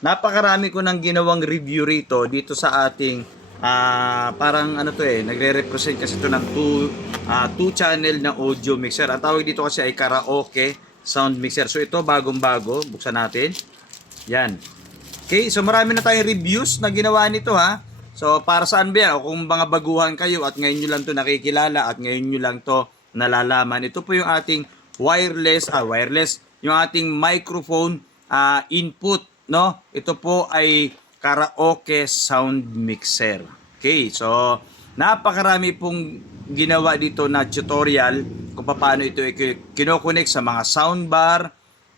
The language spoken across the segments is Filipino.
napakarami ko nang ginawang review rito dito sa ating parang ano to nagre-represent kasi to ng two channel na audio mixer. Ang tawag dito kasi ay karaoke sound mixer. So ito bagong-bago, buksan natin. Yan. Okay, so marami na tayong reviews na ginawa nito ha. So para saan ba yan? O kung mga baguhan kayo at ngayon nyo lang to nakikilala at ngayon nyo lang to nalalaman. Ito po yung ating wireless, yung ating microphone input, no? Ito po ay karaoke sound mixer. Okay, so napakarami pong ginawa dito na tutorial kung paano ito kinokonek sa mga soundbar,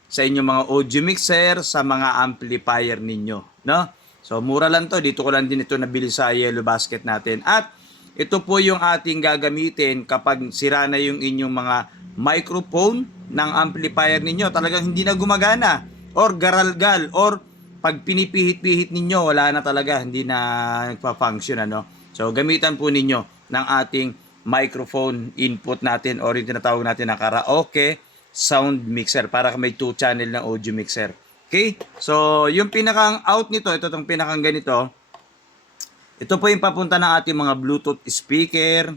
sa inyong mga audio mixer, sa mga amplifier ninyo, no? So mura lang to, dito ko lang din ito nabili sa Yellow Basket natin. At ito po yung ating gagamitin kapag sira na yung inyong mga microphone ng amplifier ninyo, talagang hindi na gumagana or garalgal or pag pinipihit-pihit ninyo wala na talaga, hindi na nagpa-function, ano. So gamitan po ninyo ng ating microphone input natin or yung tinatawag natin na karaoke sound mixer para may 2 channel na audio mixer. Okay? So, yung pinakang out nito, ito itong pinakang ganito. Ito po yung papunta ng ating mga Bluetooth speaker,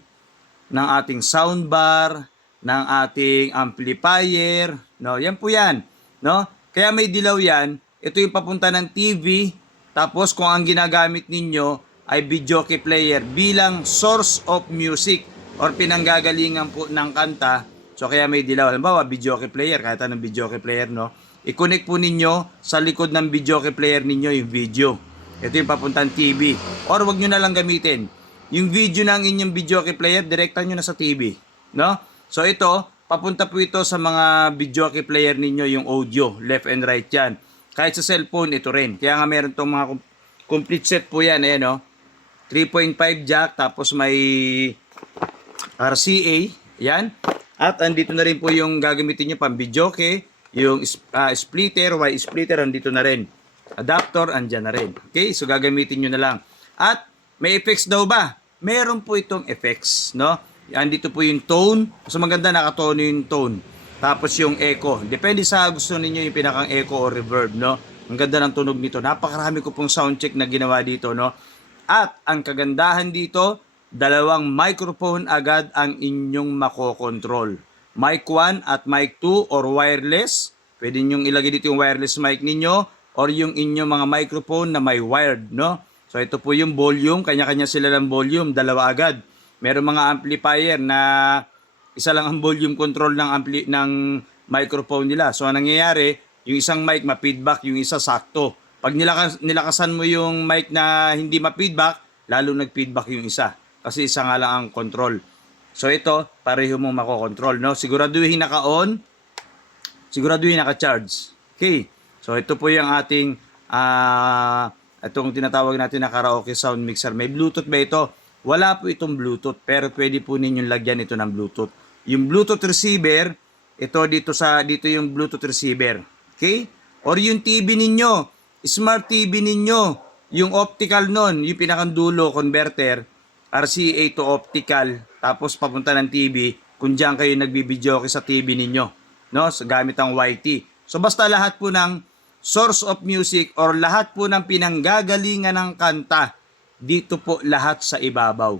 ng ating soundbar, ng ating amplifier, no? Yan po yan, no? Kaya may dilaw yan. Ito yung papunta ng TV, tapos kung ang ginagamit ninyo ay videoke player bilang source of music or pinanggagalingan po ng kanta. So kaya may dilaw. Halimbawa, videoke player, kahit anong videoke player, no? I-connect po ninyo sa likod ng videoke player ninyo yung video. Ito yung papuntang TV. Or wag nyo na lang gamitin. Yung video ng inyong videoke player, direktan nyo na sa TV, no? So ito, papunta po ito sa mga videoke player ninyo yung audio, left and right yan. Kahit sa cellphone, ito rin. Kaya nga meron itong mga complete set po yan, ayan, no? 3.5 jack, tapos may RCA, yan. At andito na rin po yung gagamitin nyo pang videoke, yung splitter, Y splitter, andito na rin. Adapter, andyan na rin. Okay, so gagamitin nyo na lang. At may effects daw ba? Meron po itong effects, no? Andito po yung tone. So maganda nakatono yung tone. Tapos yung echo. Depende sa gusto ninyo yung pinakang echo or reverb, no? Ang ganda ng tunog nito. Napakarami ko pong sound check na ginawa dito, no? At ang kagandahan dito, 2 microphone agad ang inyong makokontrol. Mic 1 at mic 2 or wireless. Pwede nyong ilagay dito yung wireless mic ninyo or yung inyong mga microphone na may wired, no? So ito po yung volume, kanya-kanya sila ng volume, 2 agad. Meron mga amplifier na isa lang ang volume control ng microphone nila. So ang nangyayari, yung isang mic ma-feedback, yung isa sakto. Pag nilakasan mo yung mic na hindi ma-feedback, lalo nag-feedback yung isa. Kasi isa nga lang ang control. So ito, pareho mong makokontrol, no? Siguraduhin naka-on, siguraduhin naka-charge. Okay. So ito po yung ating itong tinatawag natin na karaoke sound mixer. May Bluetooth ba ito? Wala po itong Bluetooth, pero pwede po ninyong lagyan ito ng Bluetooth. Yung Bluetooth receiver, ito dito yung Bluetooth receiver. Okay? Or yung TV ninyo, smart TV ninyo, yung optical nun, yung pinakandulo converter, RCA to optical, tapos papunta ng TV, kung diyan kayo nagbibideo sa TV ninyo, no? So, gamit ang YT. So basta lahat po ng source of music or lahat po ng pinanggagalingan ng kanta, dito po lahat sa ibabaw,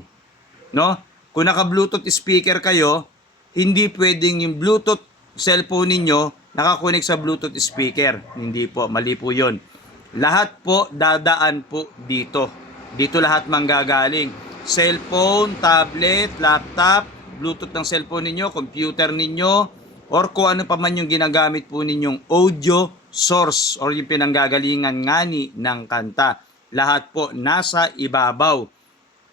no? Kung naka-Bluetooth speaker kayo, hindi pwedeng yung Bluetooth cellphone ninyo nakakonek sa Bluetooth speaker. Hindi po, mali po 'yon. Lahat po dadaan po dito. Dito lahat manggagaling. Cellphone, tablet, laptop, Bluetooth ng cellphone ninyo, computer ninyo, or kung ano pa man yung ginagamit po ninyong audio source or yung pinanggagalingan ngani ng kanta. Lahat po nasa ibabaw.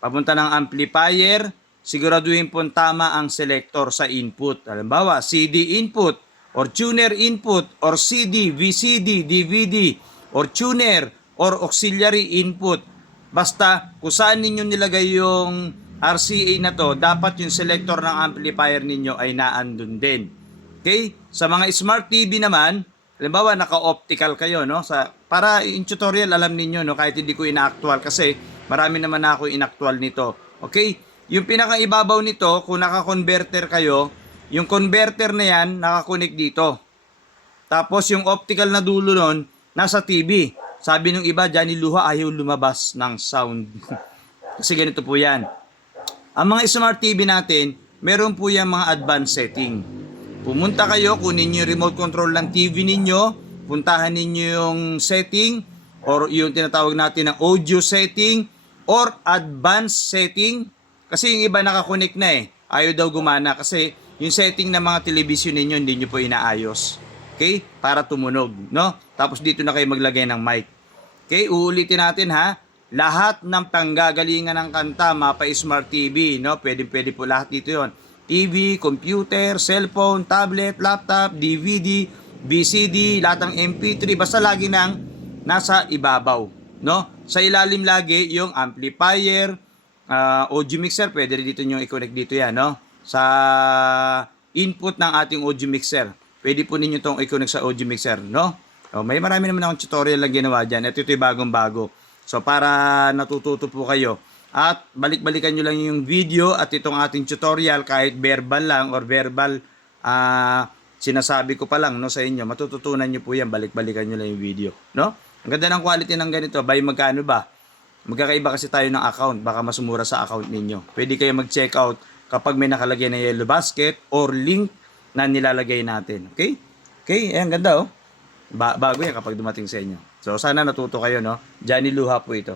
Papunta ng amplifier, siguraduhin po tama ang selector sa input. Halimbawa, CD input, or tuner input, or CD, VCD, DVD, or tuner, or auxiliary input. Basta kung saan ninyo nilagay yung RCA na to, dapat yung selector ng amplifier ninyo ay naandun din. Okay? Sa mga smart TV naman, halimbawa naka-optical kayo, no? Para in tutorial alam niyo, no, kahit hindi ko ina-actual kasi marami naman na ako in-actual nito. Okay? Yung pinakaibabaw nito, kung naka-converter kayo, yung converter na yan naka-connect dito. Tapos yung optical na dulo nun nasa TV. Sabi nung iba, Johnny Luha ayaw lumabas ng sound. Kasi ganito po yan. Ang mga smart TV natin, meron po yan mga advanced setting. Pumunta kayo, kunin nyo yung remote control ng TV ninyo, puntahan ninyo yung setting, or yung tinatawag natin ng audio setting, or advanced setting. Kasi yung iba nakakonect na eh. Ayaw daw gumana kasi yung setting ng mga television ninyo hindi nyo po inaayos. Okay? Para tumunog, no? Tapos dito na kayo maglagay ng mic. Okay? Uulitin natin ha. Lahat ng panggagalingan ng kanta, mapa smart TV, no? Pwede po lahat dito yon. TV, computer, cellphone, tablet, laptop, DVD, VCD, lahat ng MP3, basta lagi nang nasa ibabaw, no? Sa ilalim lagi yung amplifier, audio mixer, pwede rin dito nyo i-connect dito yan, no? Sa input ng ating audio mixer, pwede po ninyo itong i-connect sa audio mixer, no? May marami naman akong tutorial lang ginawa dyan. Ito yung bagong-bago. So, para natututo po kayo. At balik-balikan nyo lang yung video at itong ating tutorial, kahit verbal lang or verbal, sinasabi ko pa lang, no, sa inyo. Matututunan nyo po yan. Balik-balikan nyo lang yung video, no? Ang ganda ng quality ng ganito. By magkano ba? Magkakaiba kasi tayo ng account. Baka masumura sa account ninyo. Pwede kayo mag-check out kapag may nakalagay na yellow basket or link na nilalagay natin. Okay? Okay, ang ganda, oh. Bago yan kapag dumating sa inyo. So, sana natuto kayo, no? Johnny Luha po ito.